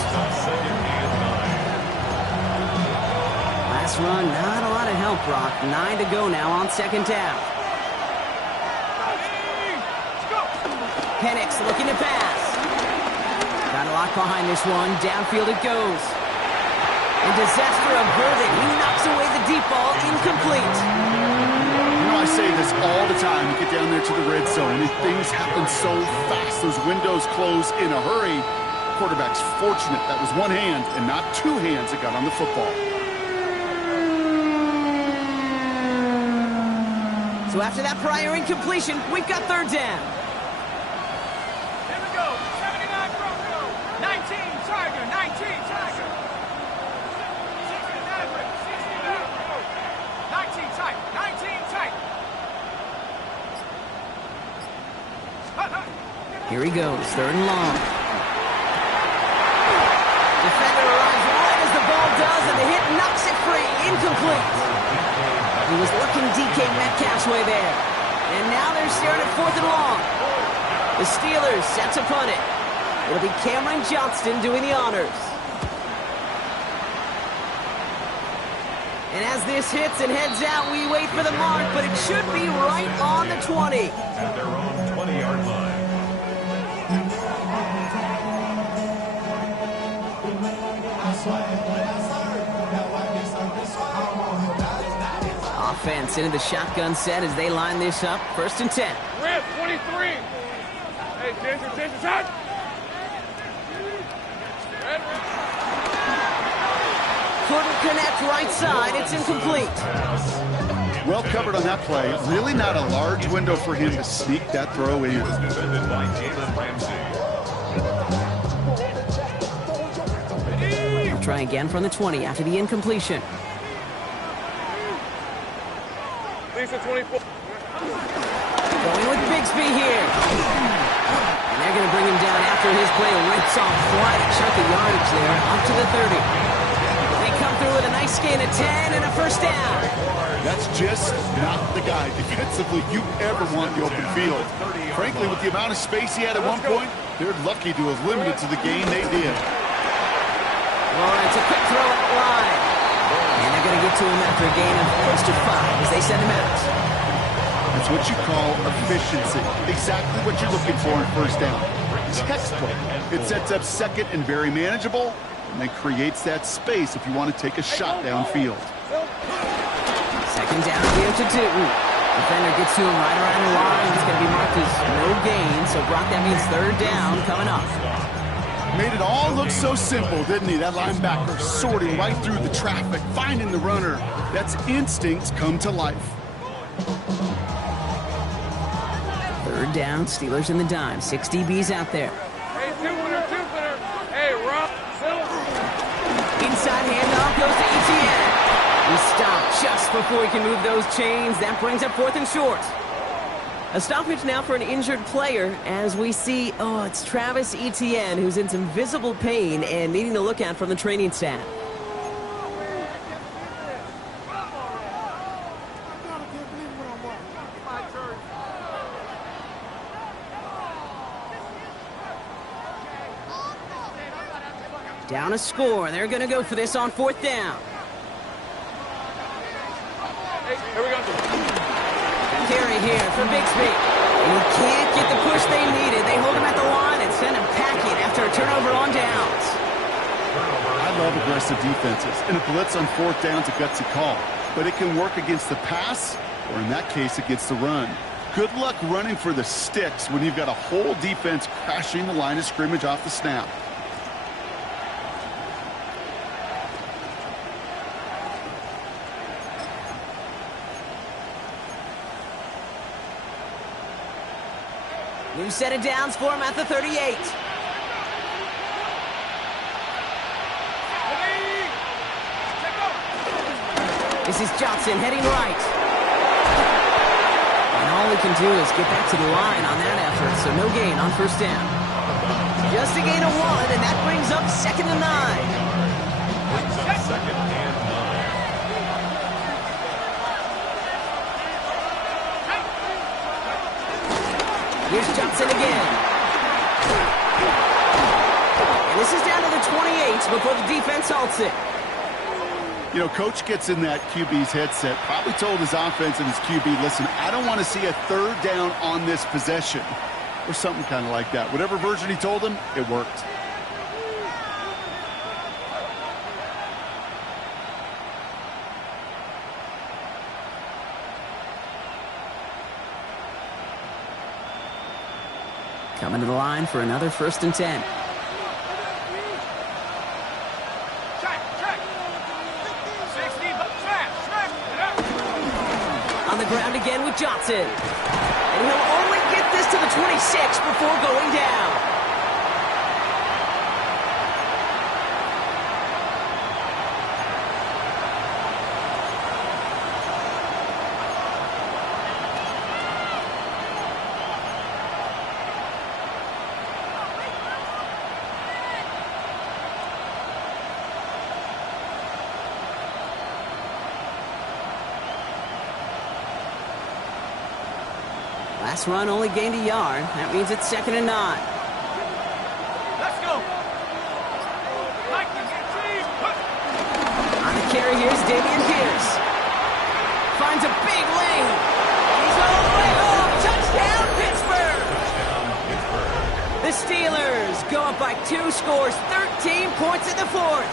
Last run, not a lot of help, Brock. 9 to go now on 2nd down. Penix looking to pass. Got a lot behind this one. Downfield it goes. And disaster averted. He knocks away the deep ball. Incomplete. You know, I say this all the time. You get down there to the red zone, and things happen so fast. Those windows close in a hurry. The quarterback's fortunate that was one hand and not two hands that got on the football. So after that prior incompletion, we've got 3rd down. Here we go. 79 Bronco. 19 Tiger. 19 Tiger. 60 Maverick. 60 Maverick. 19 Tiger. 19 Tiger. Here he goes. 3rd and long. Defender arrives right as the ball does, and the hit knocks it free. Incomplete. He was looking DK Metcalf's way there. And now they're staring at 4th and long. The Steelers set to punt it. It'll be Cameron Johnston doing the honors. And as this hits and heads out, we wait for the mark, but it should be right on the 20. At their own 20-yard line. Offense into the shotgun set as they line this up. 1st and 10. Red 23. Hey, Ginger, touch. Red. Couldn't connect right side. It's incomplete. Well covered on that play. Really not a large window for him to sneak that throw in. Defended by Jalen Ramsey. They'll try again from the 20 after the incompletion. Lisa 24. Going with Bigsby here. And they're going to bring him down after his play rips off quite a chunk of yardage there, up to the 30. They come through with a nice gain of 10 and a 1st down. That's just not the guy defensively you ever want the open field. Frankly, with the amount of space he had at one point, they're lucky to have limited to the gain they did. Lawrence, a quick throw out wide. And they're going to get to him after a gain of close to 5 as they send him out. That's what you call efficiency. Exactly what you're looking for in 1st down. Textbook. It sets up 2nd and very manageable, and then creates that space if you want to take a shot downfield. 2nd down here to Newton. Defender gets to him right around the line. It's going to be marked as no gain, so Brock, that means 3rd down coming up. Made it all look so simple, didn't he? That linebacker sorting right through the traffic, finding the runner. That's instincts come to life. 3rd down, Steelers in the dime. 6 DBs out there. Hey, two-winner. Hey, Rob. Inside handoff goes to Etienne. He stopped just before he can move those chains. That brings up 4th and short. A stoppage now for an injured player as we see, it's Travis Etienne who's in some visible pain and needing to look at from the training staff. Down a score. They're going to go for this on 4th down. Hey, here we go. Carry here for Bigsby. And he can't get the push they needed. They hold him at the line and send him packing after a turnover on downs. I love aggressive defenses, and a blitz on 4th down is a gutsy call. But it can work against the pass, or in that case, against the run. Good luck running for the sticks when you've got a whole defense crashing the line of scrimmage off the snap. New set of downs for him at the 38. This is Johnson heading right. And all he can do is get back to the line on that effort, so no gain on first down. Just a gain of 1, and that brings up 2nd and 9. Brings up 2nd and 9. Here's Johnson again. And this is down to the 28 before the defense halts it. You know, coach gets in that QB's headset, probably told his offense and his QB, listen, I don't want to see a 3rd down on this possession. Or something kind of like that. Whatever version he told him, it worked. Coming to the line for another 1st and 10. On the ground again with Johnson. And he'll only get this to the 26 before going down. Last run only gained a yard. That means it's 2nd and 9. Let's go. On the carry, here's Dameon Pierce. Finds a big lane. He's all the way home. Touchdown, Pittsburgh. The Steelers go up by 2 scores, 13 points in the 4th.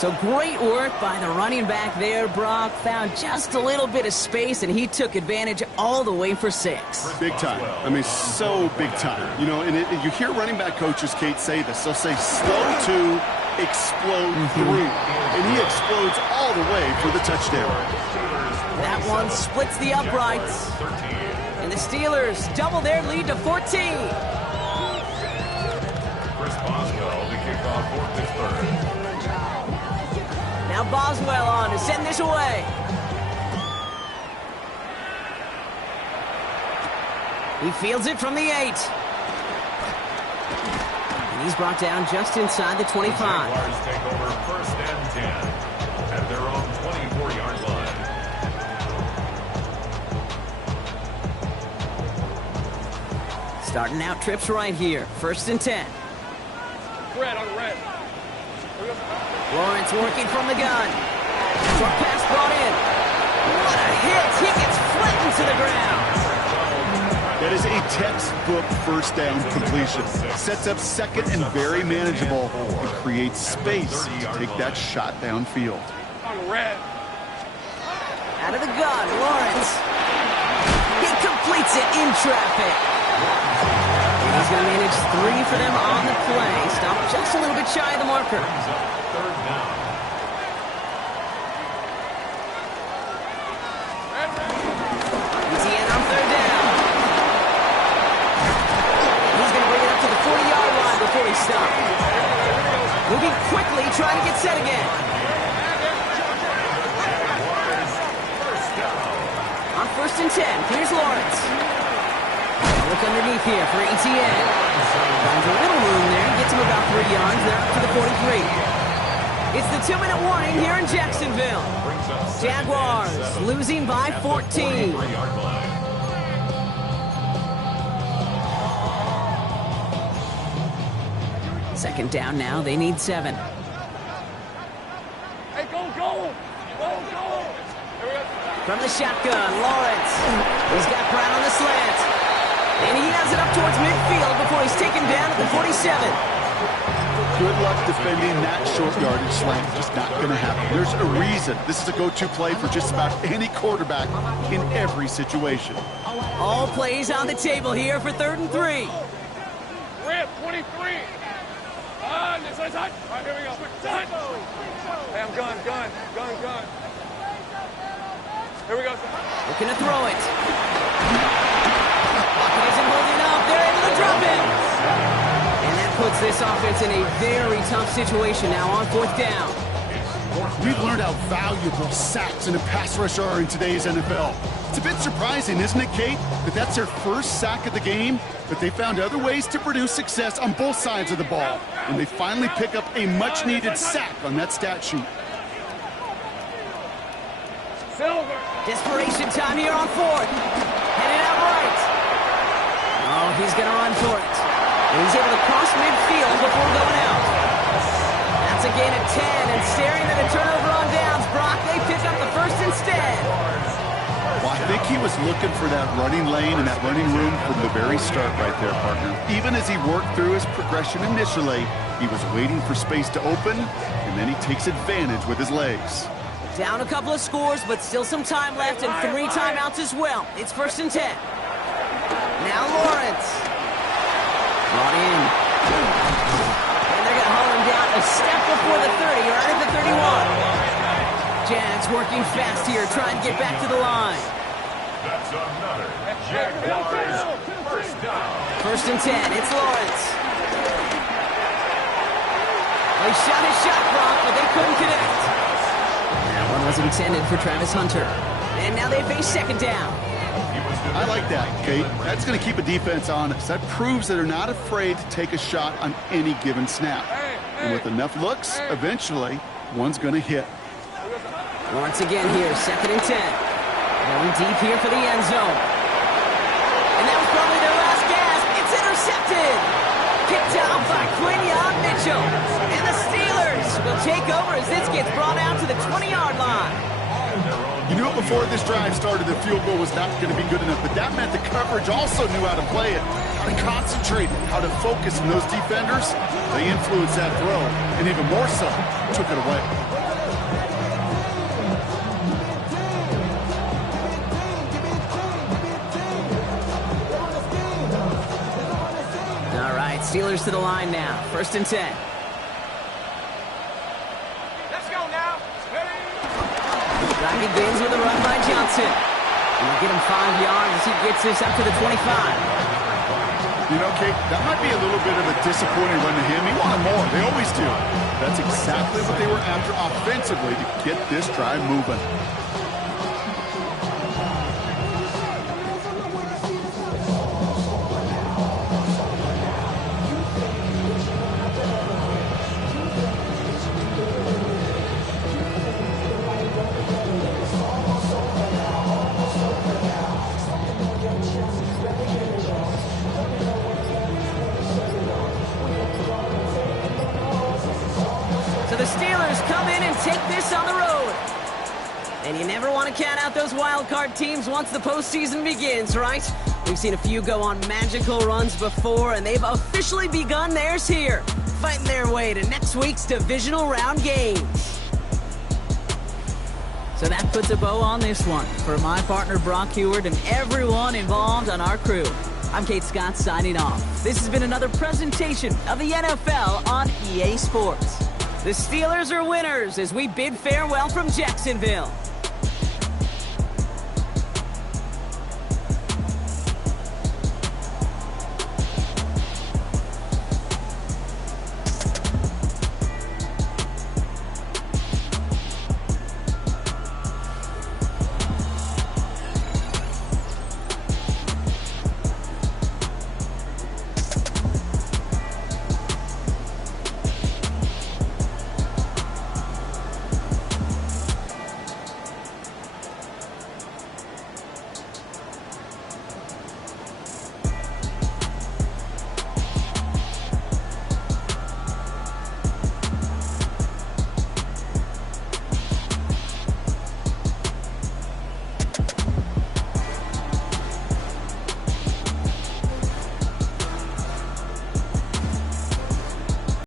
So great work by the running back there, Brock. Found just a little bit of space, and he took advantage all the way for 6. Big time. I mean, so big time. You know, and you hear running back coaches, Kate, say this. They'll say slow to explode through. And he explodes all the way for the touchdown. That one splits the uprights. And the Steelers double their lead to 14. Chris Boswell, the kickoff for Pittsburgh. Now Boswell on to send this away. He fields it from the 8. And he's brought down just inside the 25. Jaguars take over 1st and 10 at their own 24-yard line. Starting out trips right here. 1st and 10. Red on red. Lawrence working from the gun. Short pass brought in. What a hit! He gets flattened to the ground. That is a textbook 1st down completion. Sets up 2nd and very manageable and creates space to take that shot downfield. On red. Out of the gun, Lawrence. He completes it in traffic. And he's going to manage 3 for them on the play. Stopped just a little bit shy of the marker. 3rd down. ETN on 3rd down. He's going to bring it up to the 40-yard line before he stops. Moving quickly, trying to get set again. On 1st and 10, here's Lawrence. Look underneath here for ETN. Finds a little room there, gets him about 3 yards, there up to the 43. It's the 2-minute warning here in Jacksonville. Jaguars losing by 14. Second down now, they need 7. Hey, go, go. Go, go. From the shotgun, Lawrence. He's got Brown on the slant. And he has it up towards midfield before he's taken down at the 47. Good luck defending that short yardage slant. Just not going to happen. There's a reason. This is a go-to play for just about any quarterback in every situation. All plays on the table here for 3rd and 3. Red, 23. This is hot. All right, here we go. Done. Hey, I'm gun. Here we go. Looking to throw it. Pocket isn't holding up. They're able to drop him. And that puts this offense in a very tough situation now on 4th down. We've learned how valuable sacks and a pass rush are in today's NFL. It's a bit surprising, isn't it, Kate, that that's their first sack of the game, but they found other ways to produce success on both sides of the ball, and they finally pick up a much-needed sack on that stat sheet. Silver. Desperation time here on 4th. Headed out right. Oh, he's going to run for it. And he's able to cross midfield before going out. That's a gain of 10, and staring at a turnover on downs, Brock, they pick up the first instead. Well, I think he was looking for that running lane and that running room from the very start right there, partner. Even as he worked through his progression initially, he was waiting for space to open, and then he takes advantage with his legs. Down a couple of scores, but still some time left and 3 timeouts as well. It's 1st and 10. Now Lawrence. Brought in. And they're going to haul him down a step before the 30, right at the 31. Jags working fast here, trying to get back to the line. That's another Jaguars first down. 1st and 10, it's Lawrence. They shot his shot, Brock, but they couldn't connect. That one was intended for Travis Hunter. And now they face 2nd down. I like that, Kate. That's going to keep a defense honest. That proves that they're not afraid to take a shot on any given snap. And with enough looks, eventually, one's going to hit. Once again here, 2nd and 10. Going deep here for the end zone. And that was probably their last gasp. It's intercepted. Picked out by Quinion Mitchell. And the Steelers will take over as this gets brought out to the 20-yard line. You knew it before this drive started, the field goal was not going to be good enough, but that meant the coverage also knew how to play it, how to concentrate, how to focus on those defenders. They influenced that throw, and even more so, took it away. All right, Steelers to the line now. 1st and 10. Let's go now. Brock begins with a run by Johnson. He'll get him 5 yards as he gets this up to the 25. You know, Kate, that might be a little bit of a disappointing run to him. He wanted more. They always do. That's exactly what they were after offensively to get this drive moving. The Steelers come in and take this on the road. And you never want to count out those wild card teams once the postseason begins, right? We've seen a few go on magical runs before, and they've officially begun theirs here, fighting their way to next week's divisional round games. So that puts a bow on this one. For my partner Brock Huard and everyone involved on our crew, I'm Kate Scott signing off. This has been another presentation of the NFL on EA Sports. The Steelers are winners as we bid farewell from Jacksonville.